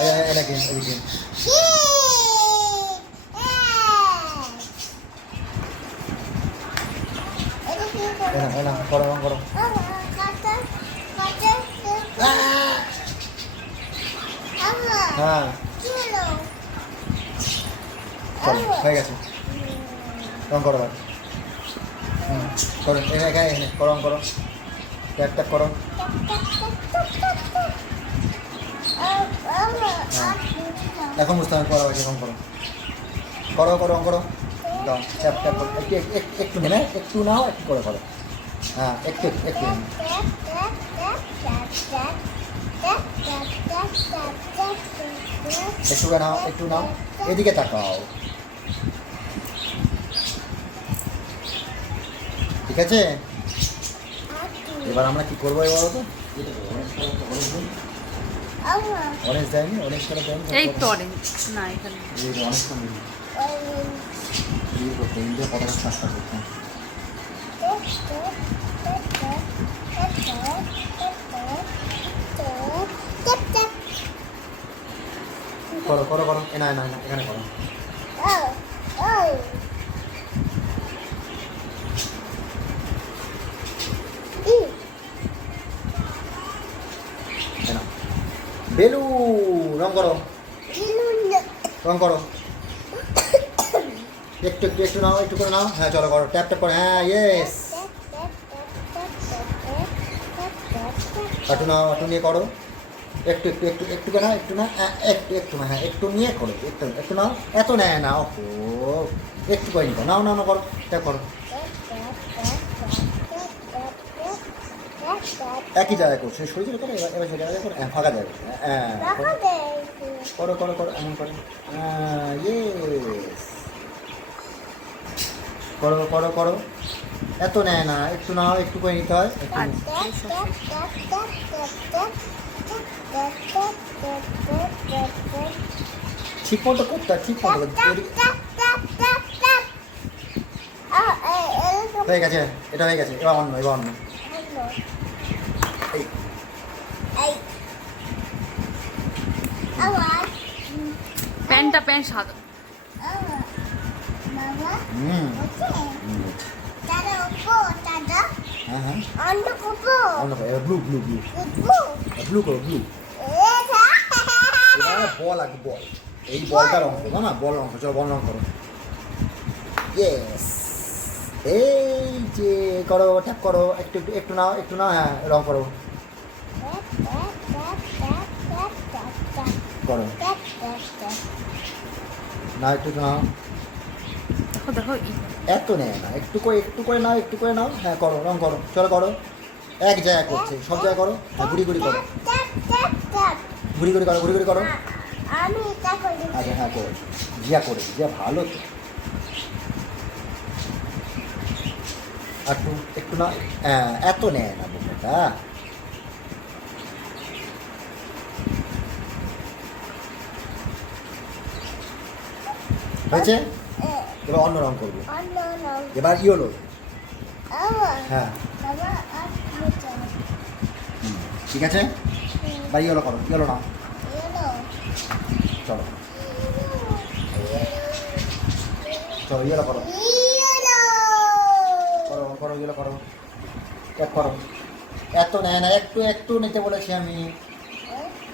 এটা গেম, এটা গেম। এটা করো করো। হ্যাঁ চলো হয়ে গেছে। রং করো এবার। করো এখানে করো করো, ট্যাপ ট্যাপ করো। এখন বুঝতে হবে করো, এখন করো করো করো করো। দাও ট্যাপ ট্যাপ করো, একটু একটু নেবে, একটু নাও, একটু করে করো। হ্যাঁ একটু একটু একটু নাও, একটু নাও, এদিকে তাকাও। ঠিক আছে, এবার আমরা কি করবো এবার তো অরেঞ্জ দেয়নি, অরেঞ্জ করে দেয়নি। এই তো অরেঞ্জ না, এখানে অরেঞ্জ করে করতে ইন্ডিয়া পতাকা স্টার্ট করতাম। করো করো করো, না না না এখানে করো। বেলু রং করো, রং করো। একটু একটু একটু নাও, একটু করে নাও। হ্যাঁ চলো করো, ট্যাপ ট্যাপ করো। হ্যাঁ ইয়েস, একটু নাও, একটু নিয়ে করো। একটু একটু একটু একটু না, একটু না, একটু একটু না, হ্যাঁ একটু নিয়ে করো, একটু একটু নাও। এত নেয় না, ও একটু করে নিও, নাও নাও করো, ট্যাপ করো। একই জায়গায় করো, সরে যেতে করো। এবার সে জায়গায় করো, হ্যাঁ ফাঁকা জায়গা। হ্যাঁ করো করো করো, এমন করো। ইয়েস, করো করো করো। এত নেয় না, একটু নাও, একটু করে নিতে হয়। ঠিক মতো করতে হয়, ঠিক মতো হয়ে গেছে, এটা হয়ে গেছে। এবার অন্য, এবার অন্য। প্যান্টটা প্যান্ট সাদা। ব্লু ব্লু ব্লু ব্লু করো, ব্লু। বল আগে বল, এই বলটা রং করবো না, বল রং করো। চলো বল রং করো। ইয়েস, এই যে করো, ট্যাপ করো। একটু একটু একটু নাও, একটু নাও। হ্যাঁ রং করো করো না, একটু একটু নাও। দেখো দেখো এত নেয় না, একটু করে নাও, একটু করে নাও। হ্যাঁ করো, রং করো। চলো করো, এক জায়গায় করছে, সব জায়গায় করো। হ্যাঁ ঘুরি ঘুরি করো, ঘুরি ঘুরি করো, ঘুরি ঘুরি করো। আচ্ছা হ্যাঁ করো, জিয়া করে, জিয়া ভালো তো। একটু একটু না, এত নেয় না বোকাটা। হয়েছে, এবার অন্য রং করবো। এবার ইয়েলো। হ্যাঁ ঠিক আছে, এবার ইয়েলো করো, ইয়েলো নাও। চলো চলো ইয়েলো করো, করো করো, ইয়েলো করো, ট্যাপ করো। এত নেয় না, একটু একটু নিতে বলেছি আমি।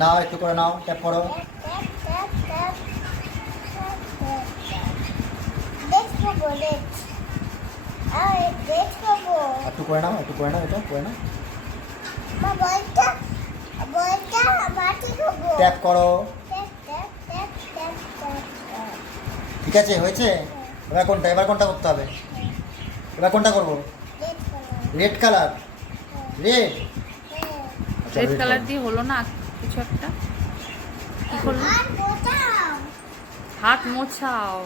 নাও, একটু করে নাও, ট্যাপ করো। একটু করে নাও, একটু করে নাও, এটা করে নাও। ট্যাপ করো। ঠিক আছে, হয়েছে। এবার কোনটা, এবার কোনটা করতে হবে? এবার কোনটা করবো? Red colour, red. Red colour দিয়ে হলো না কিছু একটা? কি করলো? হাত মোছাও।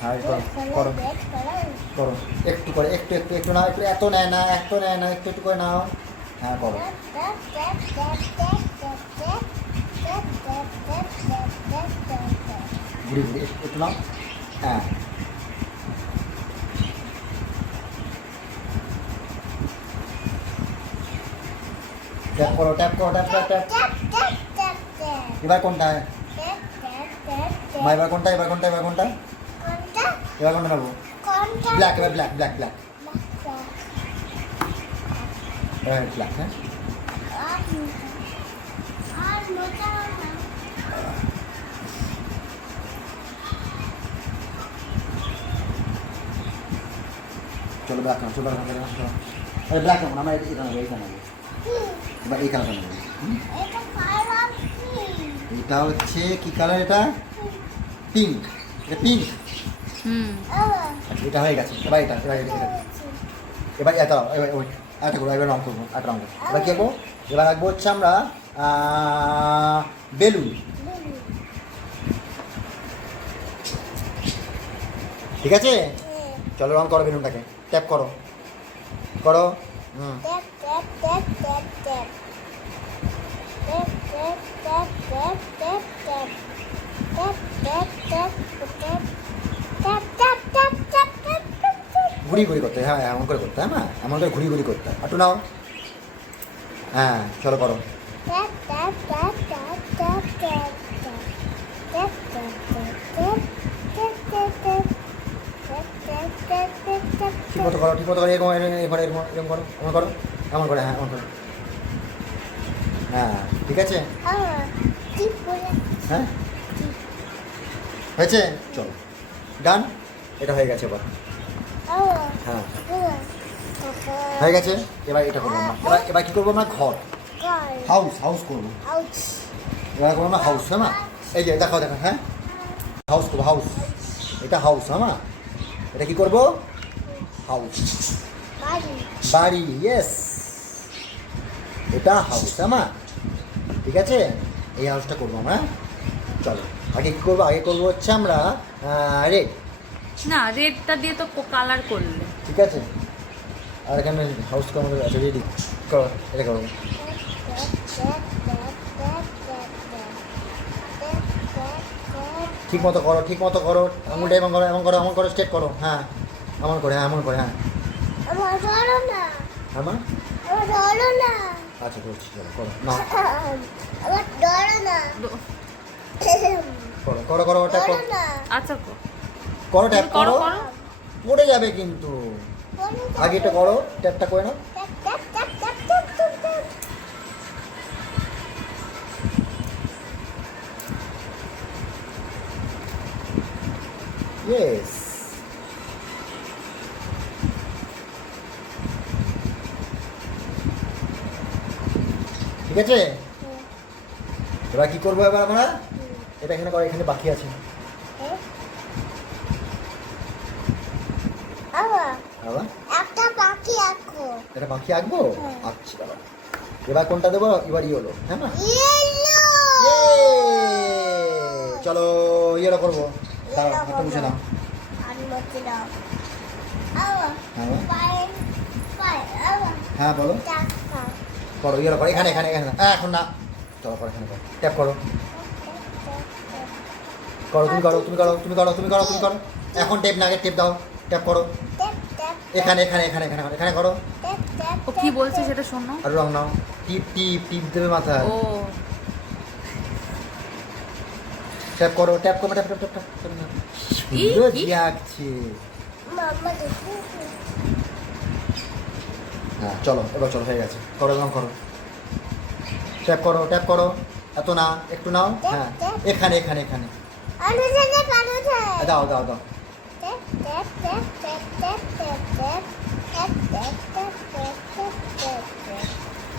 হ্যাঁ করো করো, একটু করে, একটু একটু একটু নাও, একটু। এত নেয় না, এত নেয় না, একটু একটু করে নাও। হ্যাঁ করো, ঘুরি ঘুরি, একটু একটু নাও। হ্যাঁ ট্যাপ করো, ট্যাপ করো, ট্যাপ ট্যাপ ট্যাপ। এবার কোনটা মা, এবার কোনটা, এবার কোনটা, এবার কোনটা, এবার কোনটা নেবো? ব্ল্যাক, এবার ব্ল্যাক, ব্ল্যাক, ব্ল্যাক, এবার ব্ল্যাক। হ্যাঁ চলো ব্ল্যাক নাও, চলো ব্ল্যাক নাও, চলো। আরে ব্ল্যাক নেবো না, আমরা এইটা নেবো, এইটা নেবো, এবার এই কালারটা নেবো। এটা হচ্ছে কি কালার? এটা পিঙ্ক, এটা পিঙ্ক। এটা হয়ে গেছে, এবার এটা, এবার এটা, এবার এটা, এবার ওই একটা করবো, এবার রং করবো, একটা রং করবো। এবার কী করবো? এবার রাখবো হচ্ছে আমরা বেলুন। ঠিক আছে, চলো রং করো বেলুনটাকে, ট্যাপ করো, করো। হুম, ঘুরি ঘুরি করতে, হ্যাঁ এমন করে করতে, হ্যাঁ না এমন করে ঘুরি ঘুরি করতে, একটু নাও। হ্যাঁ চলো করো। ঠিক মতো করো, ঠিক মতো করো, এরকম এরকম এরকম এরকম করো, এমন করো, এমন করে, হ্যাঁ এমন করো। হ্যাঁ ঠিক আছে, হ্যাঁ হয়েছে, চলো ডান। এটা হয়ে গেছে এবার, হ্যাঁ হয়ে গেছে। এবার এটা করবো আমরা, এবার এবার কী করবো আমরা? ঘর, হাউস, হাউস করবো। এবার করবো আমরা হাউস, হ্যাঁ মা? এই যে দেখো দেখো, হ্যাঁ হাউস করবো, হাউস। এটা হাউস, হ্যাঁ মা? এটা কী করবো? হাউস, বাড়ি, ইয়েস, এটা হাউস, হ্যাঁ মা? ঠিক আছে, এই হাউসটা করবো আমরা। চলো আগে কী করবো? আগে করবো হচ্ছে আমরা রেড। না, রেডটা দিয়ে তো কালার করলে। ঠিক আছে, আর এখানে হাউস করবো, আচ্ছা রেডি করো, এটা করবো। ঠিক মতো করো, ঠিক মতো করো, আঙুলটা এমন করো, এমন করো, এমন করো, স্ট্রেট করো, হ্যাঁ এমন করে, হ্যাঁ এমন করে, হ্যাঁ হ্যাঁ মা? আচ্ছা করছি, চলো করো না, করো করো করো, ওটা করো, আচ্ছা করো ট্যাপ করো করো, করো। পড়ে যাবে কিন্তু। আগে এটা করো, ট্যাপটা করে নাও। ইয়েস, ঠিক আছে। এবার কি করবো? এবার আমরা এটা এখানে করো, এখানে বাকি আছে। আবার একটা পাখি আঁকো। এটা বাকি আঁকবো, আচ্ছা বাবা। এবার কোনটা দেবো? এবার ইয়েলো, হ্যাঁ মা? ইয়েলো। চলো ইয়েলো করবো, দাঁড়াও হাতটা মুছে নাও। আমি মুছে দাও। আওয়া। হ্যাঁ মা? পায়ে পায়ে আওয়া। হ্যাঁ বলো, টাকা। করো ইয়েলো করো, এখানে এখানে এখানে এখন না, চলো করো, এখানে করো, ট্যাপ করো, করো তুমি করো, তুমি করো, তুমি করো, তুমি করো, তুমি করো। এখন টেপ না, আগে টেপ দাও, ট্যাপ করো, ট্যাপ ট্যাপ এখানে এখানে এখানে এখানে এখানে করো। Tap tap. ও কি বলছে সেটা শোনো। আর রং নাও, টিপ টিপ টিপ দেবে মাথায়, ও ট্যাপ করো, ট্যাপ করো, ট্যাপ ট্যাপ ট্যাপ ট্যাপ। সুন্দর জিয়া আঁকছে। মাম্মা দেখো। হ্যাঁ চলো এবার চলো, হয়ে গেছে, করো রং করো, ট্যাপ করো, ট্যাপ করো, এত না একটু নাও, হ্যাঁ এখানে এখানে এখানে আমি জানি পারো যায়। দাও দাও দাও, tap tap tap tap tap tap tap tap tap tap tap tap tap tap.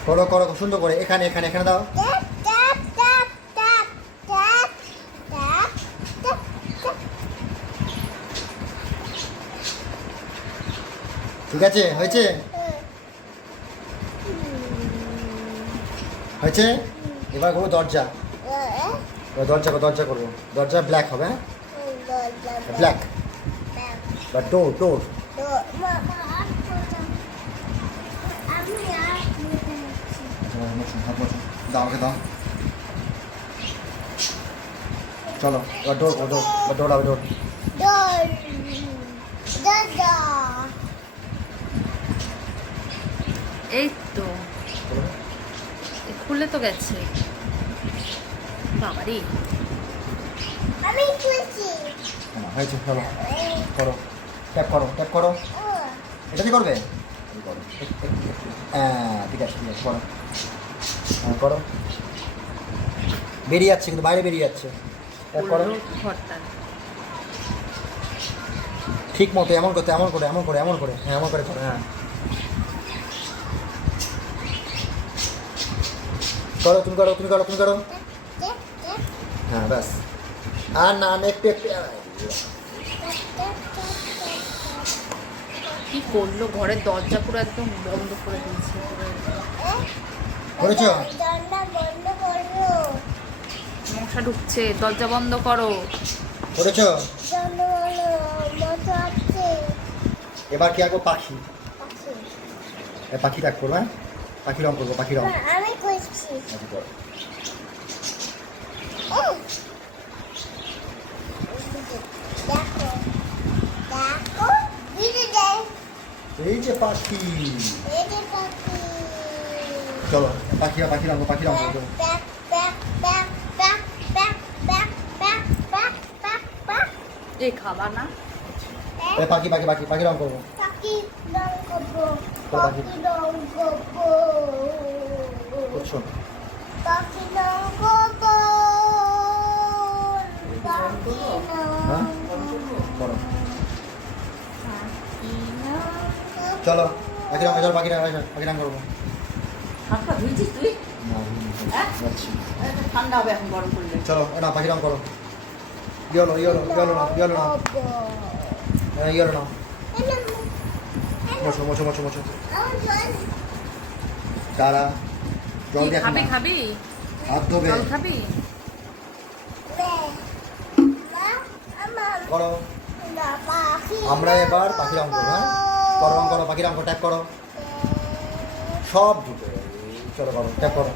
করো করো সুন্দর করে, এখানে এখানে এখানে দাও। Tap tap tap tap tap tap tap tap. ঠিক আছে, হয়েছে হয়েছে। এবার করবো দরজা, এবার দরজা দরজা করবো, দরজা ব্ল্যাক হবে, হ্যাঁ ব্ল্যাক, বা ডোর ডোর। দাও আমাকে দাও, চলো এবার ডোর করো, ডোর ডোর হবে, ডোর। এই তো খুলে তো গেছে। বাবারে আমি খুশি হয়েছে চলো করো ট্যাপ করো ট্যাপ করো এটা কি করবে এই করো হ্যাঁ ঠিক আছে করো হ্যাঁ করো বেরিয়ে যাচ্ছে কিন্তু বাইরে বেরিয়ে যাচ্ছে ট্যাপ করো পড়লো ঘরটা ঠিক মতো এমন করতে এমন করে এমন করে এমন করে হ্যাঁ এমন করে করো হ্যাঁ করো তুমি করো তুমি করো তুমি করো হ্যাঁ ব্যাস আর না আমি একটু একটু কি করলো ঘরের দরজা পুরো একদম বন্ধ করে দিয়েছে করেছো? দরজা বন্ধ করো মশা ঢুকছে দরজা বন্ধ করো করেছো দরজা মতো আছে এবার কি আঁকবো পাখি পাখি ডাক করবো হ্যাঁ পাখি রং করবো পাখি রং আমি করছি আচ্ছা, করো। দেখো দেখো দিদি দেখ এই যে পাখি এই যে পাখি চলো পাখি পাখি রং পাখি রং করবো back, back, back, back, back, back, back, back, back, back. এ খাবা না এই পাখি পাখি পাখি পাখি রং করবো পাখি রং করবো, পাখি। পাখি রং করবো, করছো পাখি রং করবো, পাখি হ্যাঁ? রং করো পাখি রং চলো পাখি রং চলো পাখি রং পাখি রং করবো হাতটা ধুয়েছিস তুই? না, হ্যাঁ? যাচ্ছি। এটা ঠান্ডা হবে এখন গরম করলে। চলো না পাখি রং করো ইয়েলো ইয়েলো ইয়েলো না ইয়েলো না করবো। ইয়েলো না এলো, মোছো মোছো মোছো মোছো আমার জল কারা জল কি দিয়ে খাবি খাবি হাত ধোবে জল খাবি নে। মা, আমার করো না পাখি আমরা এবার পাখি রং করবো হ্যাঁ করো রং করো পাখি রং করো ট্যাপ করো সব ঢুকে চলো করো ট্যাপ করো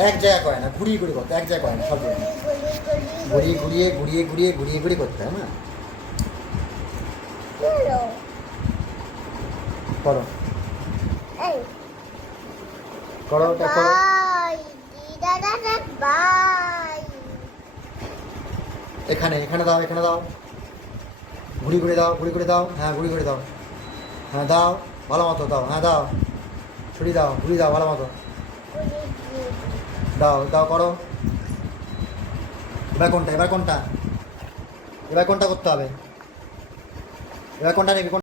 এক জায়গা করে না ঘুরিয়ে ঘুরিয়ে করতে এক জায়গা করে না সব জায়গায় ঘুরিয়ে ঘুরিয়ে ঘুরিয়ে ঘুরিয়ে ঘুরিয়ে ঘুরিয়ে করতে হয় না করো করো ট্যাপ করো এখানে এখানে দাও এখানে দাও ঘুরি ঘুরে দাও ঘুরি ঘুরে দাও হ্যাঁ ঘুরি ঘুরে দাও হ্যাঁ দাও ভালো মতো দাও হ্যাঁ দাও ছুরি দাও ঘুরি দাও ভালো মতো দাও দাও করো এবার কোনটা এবার কোনটা এবার কোনটা করতে হবে এবার কোনটা নেবে